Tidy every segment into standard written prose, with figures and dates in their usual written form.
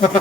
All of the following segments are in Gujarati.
મારે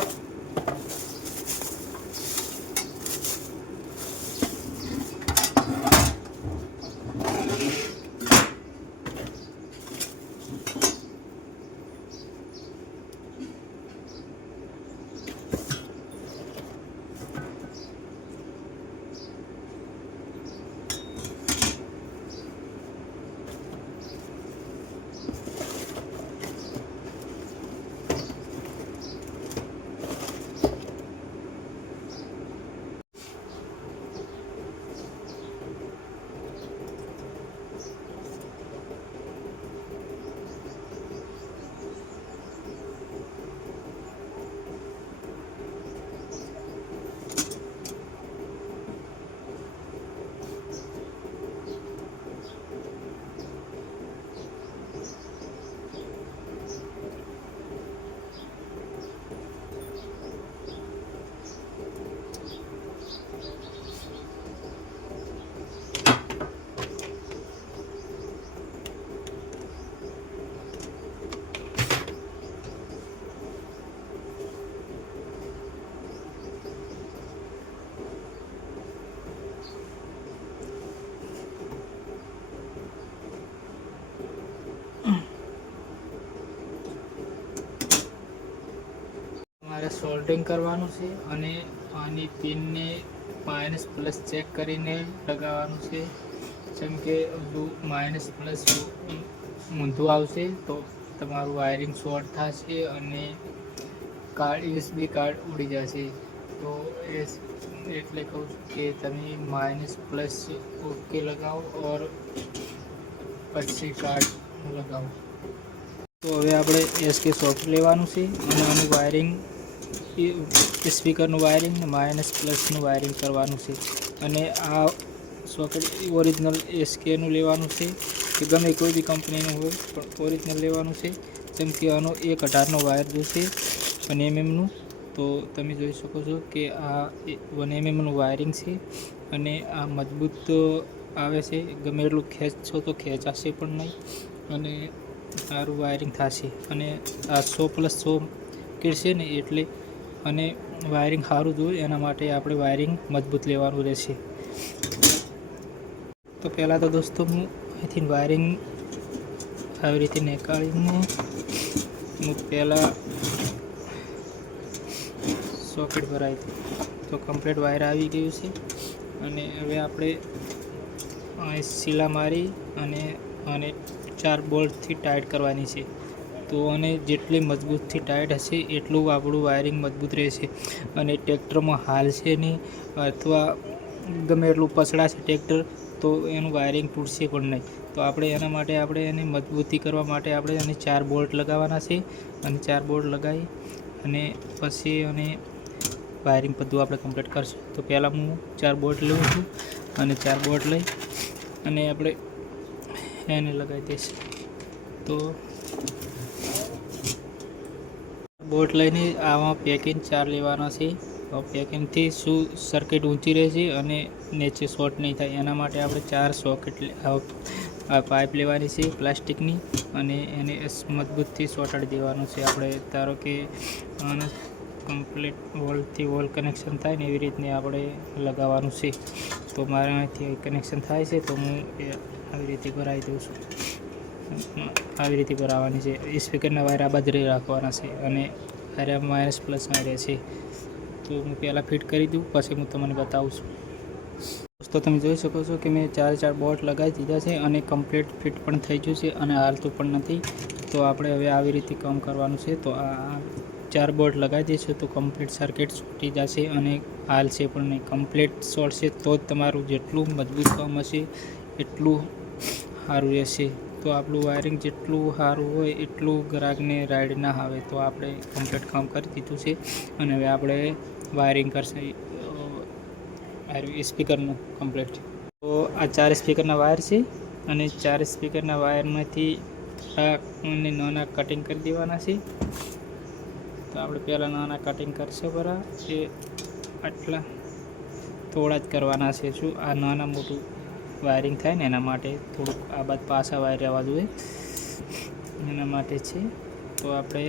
સોલ્ડરિંગ કરવાનું છે અને આની પિનને માઇનસ પ્લસ ચેક કરીને લગાવવાનું છે. જેમ કે માઇનસ પ્લસ ઊંધું આવશે તો તમારું વાયરિંગ શોર્ટ થશે અને યુએસબી કાર્ડ ઉડી જશે. તો એટલે કહું છું કે તમે માઇનસ પ્લસ ઓકે લગાવો ઓર પછી કાર્ડ લગાવો. તો હવે આપણે એસકે સોકેટ લેવાનું છે અને આનું વાયરિંગ સ્પીકરનું વાયરિંગ માઇનસ પ્લસનું વાયરિંગ કરવાનું છે. અને આ સોકેટ ઓરિજિનલ એસકેનું લેવાનું છે કે ગમે કોઈ બી કંપનીનું હોય પણ ઓરિજિનલ લેવાનું છે. જેમ કે આનો 1/18નો વાયર જોશે 1 mmનું. તો તમે જોઈ શકો છો કે આ 1 mmનું વાયરિંગ છે અને આ મજબૂત આવે છે. ગમે એટલું ખેંચશો તો ખેંચાશે પણ નહીં અને સારું વાયરિંગ થશે. અને આ 100+100 છે ને એટલે અને વાયરિંગ સારું જોઈએ એના માટે આપણે વાયરિંગ મજબૂત લેવાનું રહેશે. તો પહેલાં તો દોસ્તો હું અહીંથી વાયરિંગ આવી રીતે નીકાળીને હું પહેલાં સોકેટ ભરાવી હતી. તો કમ્પ્લીટ વાયર આવી ગયું છે અને હવે આપણે સીલા મારી અને 4 બોલ્ટથી ટાઈટ કરવાની છે. તો અને જેટલી મજબૂતથી ટાઈટ હશે એટલું આપણું વાયરિંગ મજબૂત રહેશે. અને ટ્રેક્ટરમાં હાલશે નહીં અથવા ગમે એટલું પસડાશે ટ્રેક્ટર તો એનું વાયરિંગ તૂટશે પણ નહીં. તો આપણે એના માટે આપણે એને મજબૂતી કરવા માટે આપણે એને 4 બોલ્ટ લગાવવાના છે. અને 4 બોલ્ટ લગાવી અને પછી અને વાયરિંગ બધું આપણે કમ્પ્લીટ કરશું. તો પહેલાં હું 4 બોલ્ટ લઉં છું અને 4 બોલ્ટ લઈ અને આપણે એને લગાવી દઈશું. તો બોલ્ટ લઈને આમાં પેકિંગ 4 લેવાના છે. પેકિંગથી શું સર્કિટ ઊંચી રહેશે અને નીચે શોર્ટ નહીં થાય એના માટે આપણે 4 સોકેટ પાઇપ લેવાની છે પ્લાસ્ટિકની અને એને મજબૂતથી ચોંટાડી દેવાનું છે. આપણે ધારો કે કમ્પ્લીટ વોલથી વોલ કનેક્શન થાય ને એવી રીતને આપણે લગાવવાનું છે. તો મારા અહીંથી કનેક્શન થાય છે તો હું આવી રીતે ભરાવી દઉં છું. આવી રીતે ભરાવવાની છે. સ્પીકરના વાયર આ બાજુ રાખવાના છે અને અરે માઇનસ પ્લસમાં રહેશે. તો હું પહેલાં ફિટ કરી દઉં પછી હું તમને બતાવું છું. દોસ્તો તમે જોઈ શકો છો કે મેં 4 બોલ્ટ લગાવી દીધા છે અને કમ્પ્લીટ ફિટ પણ થઈ ગયું છે અને હાલતું પણ નથી. તો આપણે હવે આવી રીતે કામ કરવાનું છે. તો આ 4 બોલ્ટ લગાવી દઈશું તો કમ્પ્લીટ સર્કિટ છૂટી જશે અને હાલશે પણ નહીં. કમ્પ્લીટ શોર્ટશે તો જ તમારું જેટલું મજબૂત કામ હશે એટલું સારું રહેશે. તો આપણું વાયરિંગ જેટલું સારું હોય એટલું ગ્રાહકને રાઈડ ના આવે. તો આપણે કમ્પ્લીટ કામ કરી દીધું છે અને હવે આપણે વાયરિંગ કરશે સ્પીકરનું કમ્પ્લીટ. તો આ 4 સ્પીકરના વાયર છે અને 4 સ્પીકરના વાયરમાંથી થોડા નાના કટિંગ કરી દેવાના છે. તો આપણે પહેલાં નાના કટિંગ કરશે બરાબર એ આટલા થોડા જ કરવાના છે. શું આ નાના મોટું વાયરિંગ થાય ને એના માટે થોડુંક આ બાદ પાછા વાયર રહેવા જોઈએ એના માટે છે. તો આપણે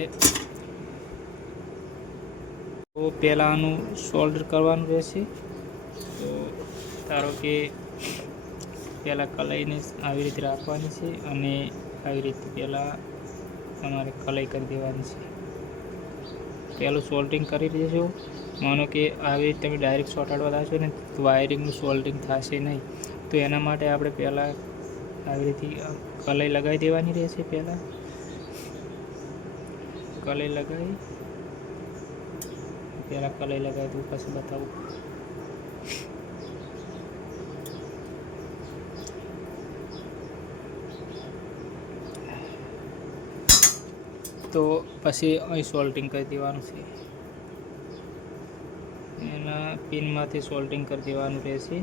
તો પહેલાં આનું સોલ્ડર કરવાનું રહેશે. તો ધારો કે પહેલાં કલાઈને આવી રીતે રાખવાની છે અને આવી રીતે પહેલાં તમારે કલાઈ કરી દેવાની છે. પહેલું સોલ્ડરિંગ કરી દેજો. માનો કે આવી રીતે તમે ડાયરેક્ટ ચોંટાડવા દાશો ને તો વાયરિંગનું સોલ્ડરિંગ થશે નહીં. તો એના માટે આપણે પહેલાં આવી રીતે કલાઈ લગાવી દેવાની રહેશે. પહેલાં કલાઈ લગાવી દઉં પછી બતાવું. તો પછી અહીં સોલ્ડરિંગ કરી દેવાનું છે. એના પિનમાંથી સોલ્ડરિંગ કરી દેવાનું રહેશે.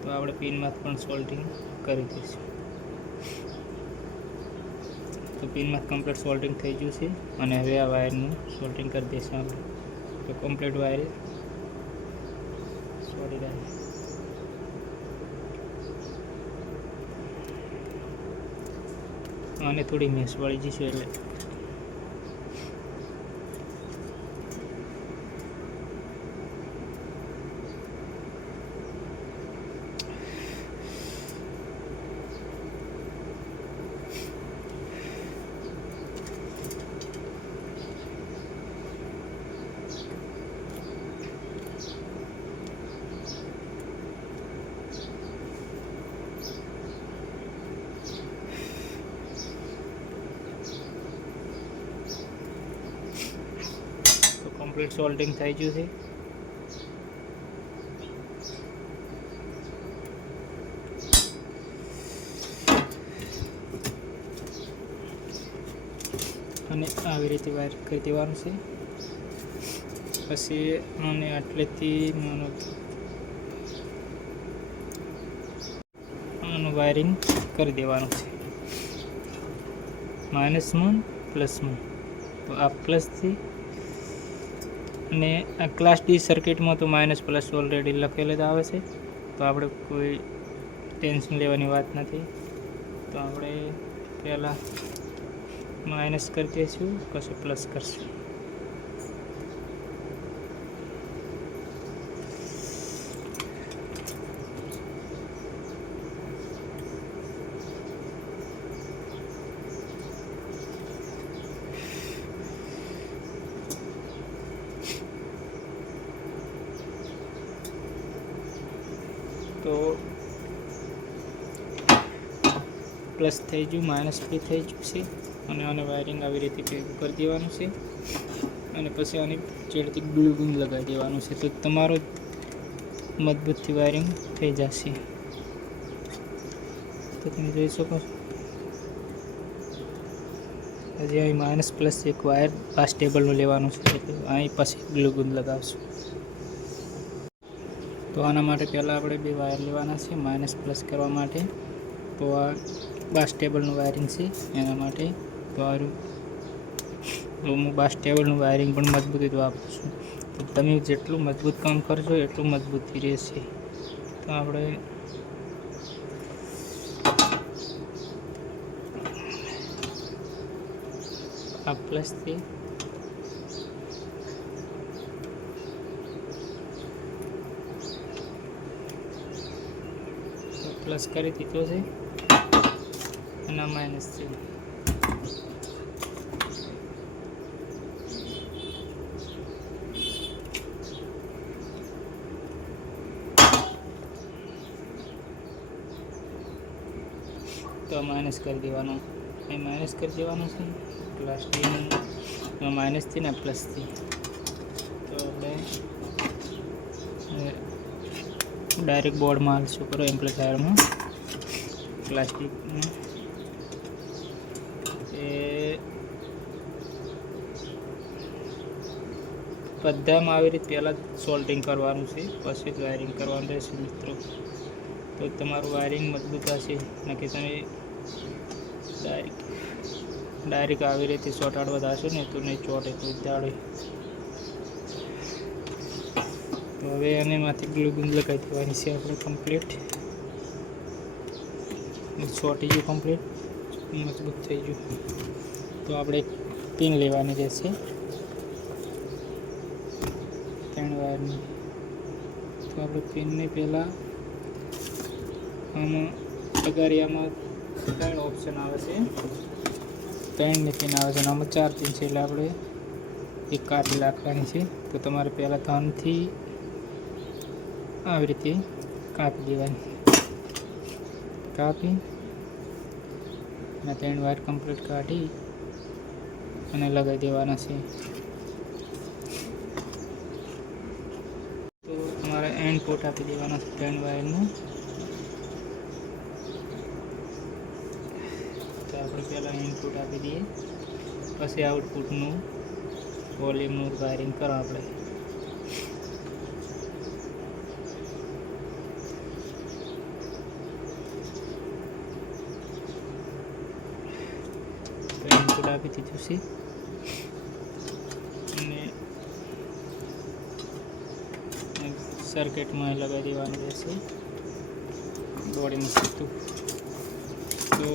તો આપણે પિનમાંથી પણ સોલ્ડરિંગ કરી દઈશું. તો પિનમાં કમ્પ્લીટ સોલ્ડરિંગ થઈ ગયું છે અને હવે આ વાયરનું સોલ્ડરિંગ કરી દઈશું આપણે. તો કમ્પ્લીટ વાયર સોલ્ડર અને થોડી મેસ વળી જશે એટલે કમ્પ્લીટ સોલ્ડરિંગ થઈ ગયું છે. અને આવી રીતે વાયર કરી દેવાનું છે. પછી આને આટલેથી આનું વાયરિંગ કરી દેવાનું છે માઇનસમાં પ્લસમાં. તો આ પ્લસથી અને આ ક્લાસ ડી સર્કિટમાં તો માઇનસ પ્લસ ઓલરેડી લખેલ જ આવે છે. તો આપણે કોઈ ટેન્શન લેવાની વાત નથી. તો આપણે પહેલાં માઇનસ કરી દઈશું પછી પ્લસ કરશું. તો પ્લસ થઈ ગયું, માઇનસ બી થઈ ગયું છે. અને આને વાયરિંગ આવી રીતે ભેગું કરી દેવાનું છે અને પછી આની ચેડથી ગ્લુ ગન લગાવી દેવાનું છે. તો તમારો મજબૂતથી વાયરિંગ થઈ જશે. તો તમે જોઈ શકો છો હજી અહીં માઇનસ પ્લસ એક વાયર આ સ્ટેબલનું લેવાનું છે. એટલે અહીં પછી ગ્લુ ગન લગાવશું. તો આના માટે પહેલાં આપણે બે વાયર લેવાના છે માઇનસ પ્લસ કરવા માટે. તો આ બાસ ટેબલનું વાયરિંગ છે એના માટે. તો આ હું બાસ ટેબલનું વાયરિંગ પણ મજબૂતી તો આપું છું. તો તમે જેટલું મજબૂત કામ કરશો એટલું મજબૂતી રહેશે. તો આપણે આ પ્લસથી પ્લસ કરી દીધો છે અને માઇનસ છે. તો માઇનસ કરી દેવાનું. અહીં માઇનસ કરી દેવાનું છે પ્લાસ્ટિકનું માઇનસથી ને પ્લસથી. તો આપણે ડાયરેક્ટ બોર્ડમાં હાલશું કરો એમ્પ્લીફાયરમાં પ્લાસ્ટિકનું. એ બધામાં આવી રીતે પહેલાં સોલ્ડરિંગ કરવાનું છે પછી જ વાયરિંગ કરવાનું રહેશે મિત્રો. તો તમારું વાયરિંગ મજબૂત હશે નક્કી. તમે ડાયરેક્ટ આવી રીતે ચોંટાડવા દાશો ને તો નહીં ચોંટે કોઈ દાડે. તો હવે આને માથે ગ્લુ ગન લગાવી દેવાની છે આપણે કમ્પ્લીટ. ચોંટી ગયું કમ્પ્લીટ, મજબૂત થઈ ગયું. તો આપણે પિન લેવાની રહેશે. 3 વાયરની. તો આપણે પિનને પહેલાં આમાં અગારિયામાં 3 ઓપ્શન આવે છે, 3ની પિન આવે છે અને આમાં 4 પિન છે, એટલે આપણે એક કાપી રાખવાની છે. તો તમારે પહેલાં થંભથી આવી રીતે કાપી દેવાની, કાપી અને 3 વાયર કમ્પ્લીટ કાઢી અને લગાવી દેવાના છે. તો તમારે એન્ડ પોર્ટ આપી દેવાના છે 3 વાયરનું. તો આપણે પહેલાં ઇનપુટ આપી દઈએ, પછી આઉટપુટનું વોલ્યુમનું વાયરિંગ કરો આપણે. તો ઇનપુટ આપી દીધું છે અને સર્કિટમાં લગાવી દેવાનું રહેશે બોડીમાં સીધું. તો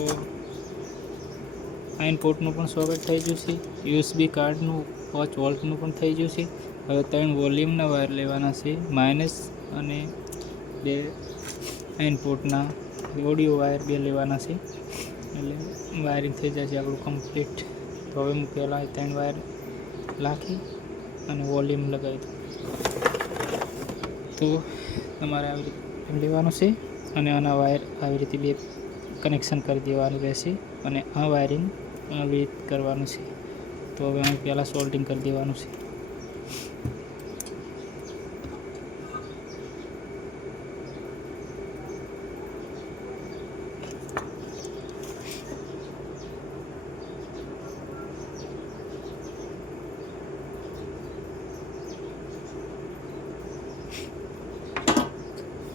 ઇનપુટનું પણ સોકેટ થઈ જશે, USB કાર્ડનું 5 વોલ્ટનું પણ થઈ જશે. હવે 3 વોલ્યુમના વાયર લેવાના છે, માઇનસ અને 2 ઇનપુટના ઓડિયો વાયર 2 લેવાના છે, એટલે વાયરિંગ થઈ જશે આપણું કમ્પ્લીટ. તો હવે હું પહેલાં 3 વાયર નાખી અને વોલ્યુમ લગાવી દઉં. તો તમારે આવી રીતે લેવાનું છે અને આના વાયર આવી રીતે 2 કનેક્શન કરી દેવાનું રહેશે અને આ વાયરિંગ આવી રીતે કરવાનું છે. તો હવે અમે પહેલાં સોલ્ડિંગ કરી દેવાનું છે.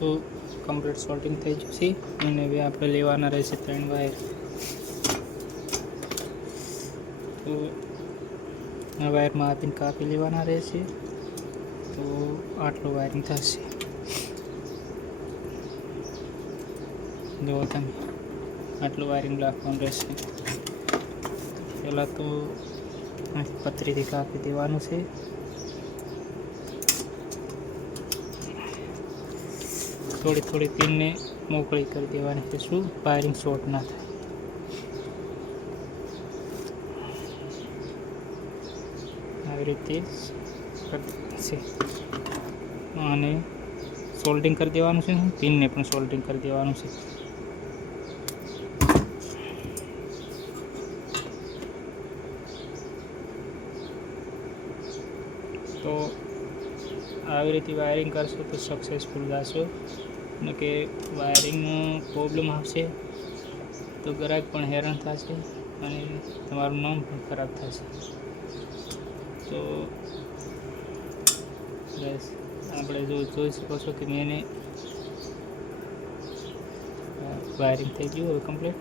તો કમ્પ્લીટ સોલ્ટિંગ થઈ જશે અને હવે આપણે લેવાના રહેશે 3 વાયર. તો આ વાયરમાં આપીને કાપી લેવાના રહેશે. તો આટલું વાયરિંગ થશે. જો તમે આટલું વાયરિંગ રાખવાનું રહેશે. પહેલાં તો પતરીથી કાપી દેવાનું છે. થોડી થોડી પિનને મોકળી કરી દેવાની છે, શું વાયરિંગ શોર્ટ ના થાય. આવી રીતે છે અને સોલ્ડિંગ કરી દેવાનું છે, પિનને પણ સોલ્ડિંગ કરી દેવાનું છે. તો આવી રીતે વાયરિંગ કરશો તો સક્સેસફુલ જશો, અને કે વાયરિંગમાં પ્રોબ્લેમ આવશે તો ગ્રાહક પણ હેરાન થશે અને તમારું નામ પણ ખરાબ થશે. તો બસ આપણે જોઈ શકો છો કે મેં વાયરિંગ થઈ ગયું હવે કમ્પ્લીટ.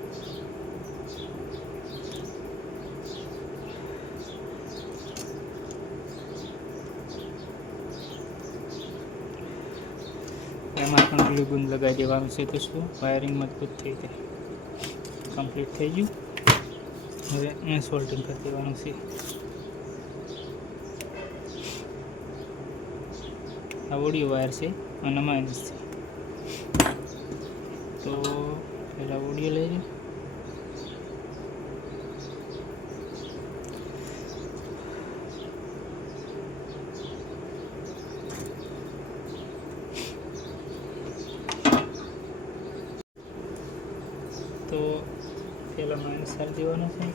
એમાં પણ ગ્લુ ગન લગાવી દેવાનું છે, તો શું વાયરિંગ મજબૂત થઈ જાય. કમ્પ્લીટ થઈ ગયું. હવે એને સોલ્ડિંગ કરી દેવાનું છે. આ ઓડિયો વાયર છે અને માઇનસ છે. તો પહેલાં ઓડિયો લઈ લો. તો પહેલાં માઇનસ કરી દેવાનું છે.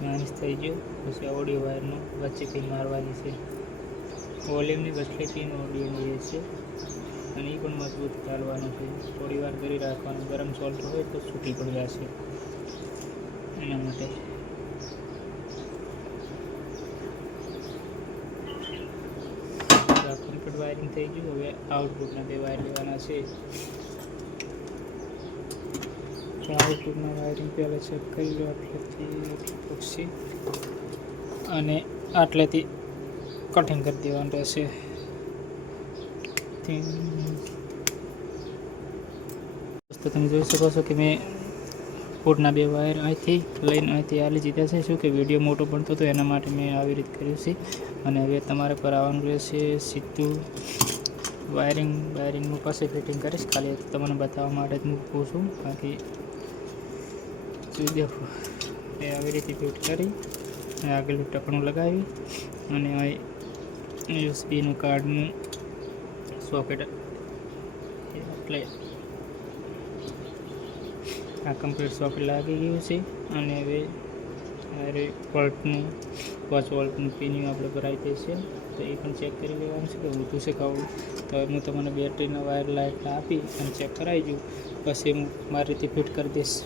માઇનસ થઈ ગયું. પછી ઓડિયો વાયરનું વચ્ચે પિન મારવાની છે. વોલ્યુમની વચ્ચે પિન ઓડિયોની રહેશે અને એ પણ મજબૂત ચાલવાનું છે. થોડી વાર કરી રાખવાનું. ગરમ સોલ્ટ હોય તો છૂટી પડી જશે એના માટે. કમ્પ્લીટ વાયરિંગ થઈ ગયું. હવે આઉટપુટના 2 વાયર લેવાના છે. તો આઉટપુટના વાયરિંગ પહેલાં ચેક કરી લો. આટલેથી પૂછશે અને આટલેથી કટિંગ કરી દેવાનું રહેશે. તો તમે જોઈ શકો છો કે મેં સપોર્ટના 2 વાયર અહીંથી લઈને અહીંથી આલી દીધા છે. શું કે વિડીયો મોટો બનતો હતો એના માટે મેં આવી રીતે કર્યું છે. અને હવે તમારે કરાવવાનું રહેશે સીધું વાયરિંગનું પછી ફિટિંગ કરીશ. ખાલી તમને બતાવવા માટે જ મૂકું છું. બાકી દેખો એ આવી રીતે ફિટ કરી આગળનું ઢાંકણું લગાવી અને અહીં યુએસબીનું કાર્ડનું સોકેટ એટલે આ કમ્પ્લીટ સોકેટ લાગી ગયું છે. અને હવે વોલ્ટનું 5 વોલ્ટનું પિનિંગ આપણે ભરાઈ દઈશું. તો એ પણ ચેક કરી લેવાનું છે કે ઊંધું છે કાવડું. તો હું તમને બેટરીના વાયર લાઇટ આપી અને ચેક કરાવી દઉં, પછી હું મારી રીતે ફિટ કરી દઈશ.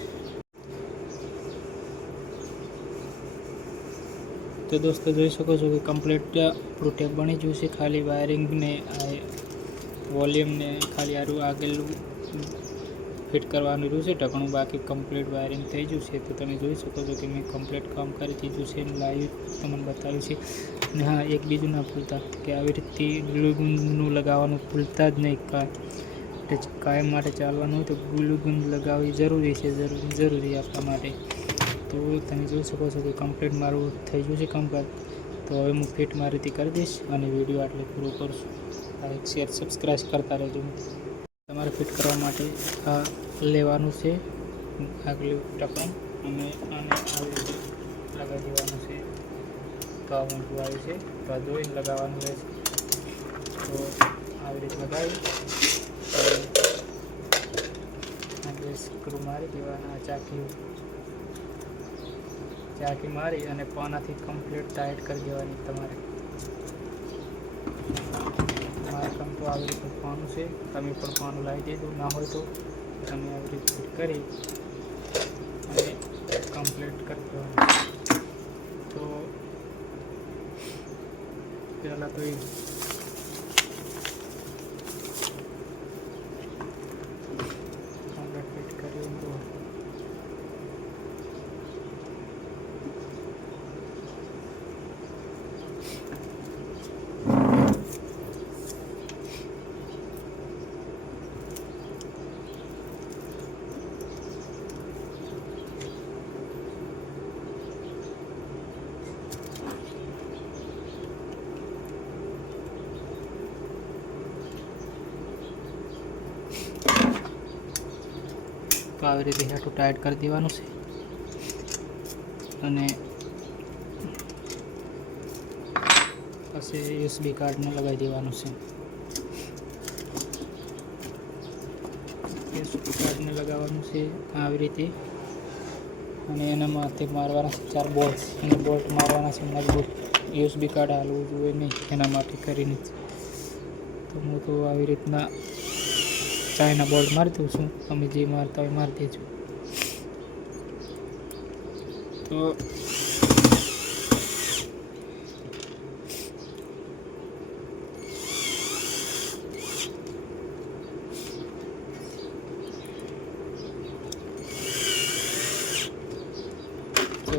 તો દોસ્તો જોઈ શકો છો કે કમ્પ્લીટ આપણું ટેપ બની ગયું છે. ખાલી વાયરિંગને વોલ્યુમને ખાલી આરું આગળનું ફિટ કરવાનું રહ્યું છે ઢાંકણું. બાકી કમ્પ્લીટ વાયરિંગ થઈ ગયું છે. તો તમે જોઈ શકો છો કે મેં કમ્પ્લીટ કામ કરી દીધું છે અને લાઈવ તમને બતાવ્યું છે. અને હા, એક બીજું ના ભૂલતા કે આવી રીતે ગ્લુગનનું લગાવવાનું ભૂલતા જ નહીં. કાયમ માટે ચાલવાનું હોય તો ગ્લુગન લગાવવી જરૂરી છે, જરૂરી આપણા માટે. તો તમે જોઈ શકો છો કે કમ્પ્લીટ મારું થઈ ગયું છે કામકાજ. તો હવે હું ફિટ મારી રીતે કરી દઈશ અને વિડીયો આટલે પૂરો કરશું. લાઈક, શેર, સબસ્ક્રાઈબ કરતા રહેજો. તમારે ફિટ કરવા માટે આ લેવાનું છે આગલું ઢાંકણ અને આને આવી રીતે લગાવી દેવાનું છે. તો આ ઊંધું આવ્યું છે તો આ જોઈને લગાવવાનું રહેશે. તો આવી રીતે લગાવી બે સ્ક્રૂ મારી દેવાના. ચાકી મારી અને પાનાથી કમ્પ્લીટ ટાઈટ કરી દેવાની. તમારે કામ તો આવી રીતે પાનું છે. તમે પણ પાનું લાવી દેજો, ના હોય તો તમે આવી રીતે ફિટ કરી અને કમ્પ્લીટ કરી દેવાનું. તો પહેલાં તો કમ્પ્લીટ ફિટ કરી તો આવી રીતે હેઠું ટાઈટ કરી દેવાનું છે. અને પછી યુએસબી કાર્ડને લગાવી દેવાનું છે. યુએસબી કાર્ડને લગાવવાનું છે આવી રીતે. અને એના માથે મારવાના છે 4 બોલ્ટ અને બોલ્ટ મારવાના છે મજબૂત. યુએસબી કાર્ડ હાલવું જોઈએ નહીં એના માટે કરીને. તો હું તો આવી રીતના ચાઇના બોલ્ટ મારી દઉં છું. તમે જે મારતા હોય મારી દેજો. તો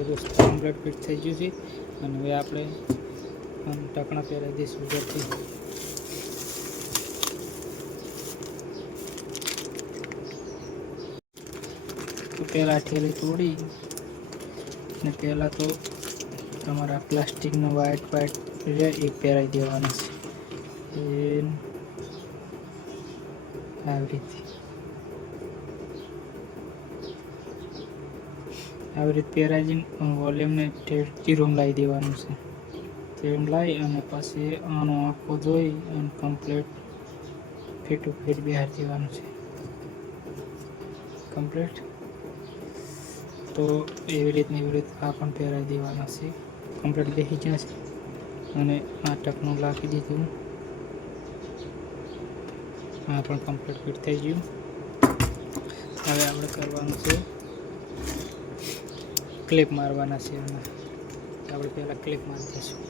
દોસ્તો કમ્પ્લીટ ફિટ થઈ ગયું છે. અને હવે આપણે ઢાંકણા પહેરાવી દઈશું ઉપરથી. તો પહેલાં ઠેલી તોડી અને પહેલાં તો તમારા પ્લાસ્ટિકનો વાઇટ રહે એ પહેરાવી દેવાના છે. આવી રીતે પહેરાવીને વોલ્યુમને ચીરું લાવી દેવાનું છે. ચીરું લાવી અને પછી આનો આંખો જોઈ અને કમ્પ્લીટ ફિટ બેહારી દેવાનું છે કમ્પ્લીટ. તો એવી રીતે આ પણ પહેરાવી દેવાના છે. કમ્પ્લીટ બેસી જશે. અને આ ઢાંકણું લાગી દીધું. આ પણ કમ્પ્લીટ ફિટ થઈ ગયું. હવે આપણે કરવાનું છે ક્લિપ મારવાના છે. આપણે પહેલાં ક્લિપ મારી દઈશું.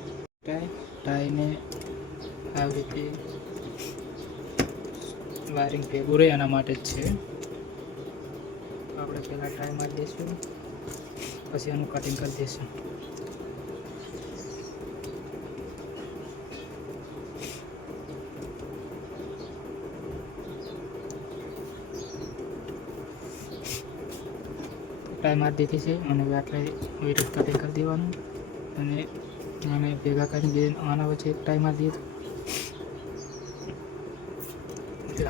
ટાઈને આવી રીતે વાયરિંગ ભેગું રહે એના માટે જ છે. આપણે પહેલાં ટાઈ મારી દઈશું, પછી એનું કટિંગ કરી દઈશું. ટાઈ મારી દીધી છે અને હવે આટલે આવી રીતે કટિંગ કરી દેવાનું અને આને ભેગા કરીને બે આના વચ્ચે એક ટાઈ મારી દઈએ તો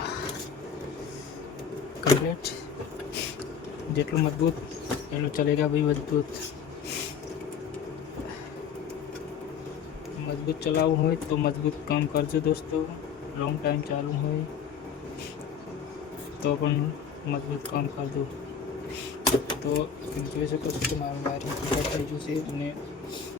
કમ્પ્લીટ. જેટલું મજબૂત એટલું ચલેगा ભાઈ. મજબૂત ચલાવવું હોય તો મજબૂત કામ કરજો દોસ્તો. લોંગ ટાઈમ ચાલુ હોય તો પણ મજબૂત કામ કરજો. તો જોઈ શકો છો કે મારું વાયરિંગ થઈ ગયું છે અને